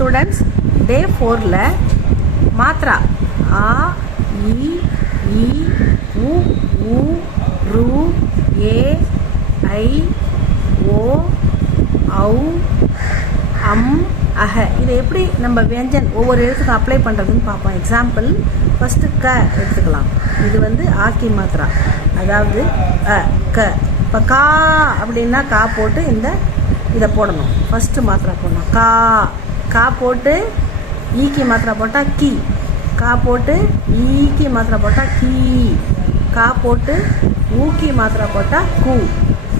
Students, டே 4ல் மாத்ரா ஆ, இ, ஈ, உ, ஊ, ரு, ஏ, ஐ, ஓ, ஔ, அம், அஹ. இதை எப்படி நம்ம வியஞ்சன் ஒவ்வொரு எழுத்துக்கு அப்ளை பண்ணுறதுன்னு பார்ப்போம். எக்ஸாம்பிள், ஃபஸ்ட்டு க எடுத்துக்கலாம். இது வந்து ஆக்கி மாத்திரா, அதாவது க. இப்போ கா அப்படின்னா கா போட்டு இதை போடணும். ஃபஸ்ட்டு மாத்திரா போடணும். கா போட்டு ஈக்கி மாத்திரா போட்டால் கி. கா போட்டு ஈக்கி மாத்திரா போட்டால் கீ. கா போட்டு ஊக்கி மாத்திரா போட்டால் கூ.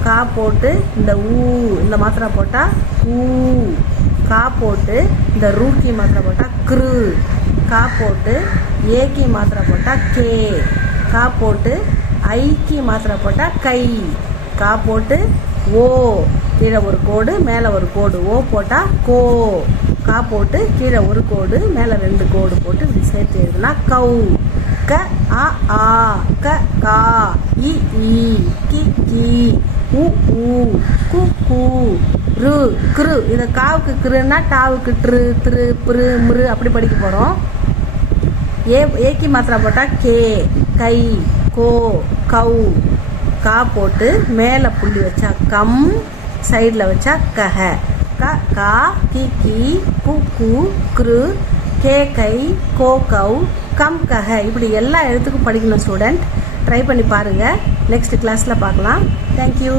கா போட்டு இந்த மாத்திரா போட்டால் கூ. கா போட்டு இந்த ரூக்கி மாத்திரை போட்டால் கிரு. கா போட்டு ஏக்கி மாத்திரை போட்டால் கே. கா போட்டு ஐக்கி மாத்திரை போட்டால் கை. கா போட்டு ஓ, கீழே ஒரு கோடு மேலே ஒரு கோடு, ஓ போட்டால் கோ. கா போட்டு கீழே ஒரு கோடு மேலே 2 கோடு போட்டு இப்படி சேர்த்து எழுதுனா கௌ. க ஆ ஆ, க கா, இ ஈ, கி கி, உ ஊ, கு கூ, ரு கிரு. இதை காவுக்கு கிருன்னா டாவுக்கு ட்ரு திரு பிரு மிரு அப்படி படிக்க போகிறோம். ஏக்கி மாத்திரா போட்டால் கே, கை, கோ, கௌ. கா போட்டு மேலே புள்ளி வச்சா கம், சைடில் வச்சா கஹ. கா, கி கி, கு கூ, கிரு, கே கை, கோ கௌ, கம் கஹ. இப்படி எல்லா எழுத்துக்கும் படிக்கணும் ஸ்டூடெண்ட். ட்ரை பண்ணி பாருங்கள். நெக்ஸ்ட் கிளாஸில் பார்க்கலாம். தேங்க்யூ.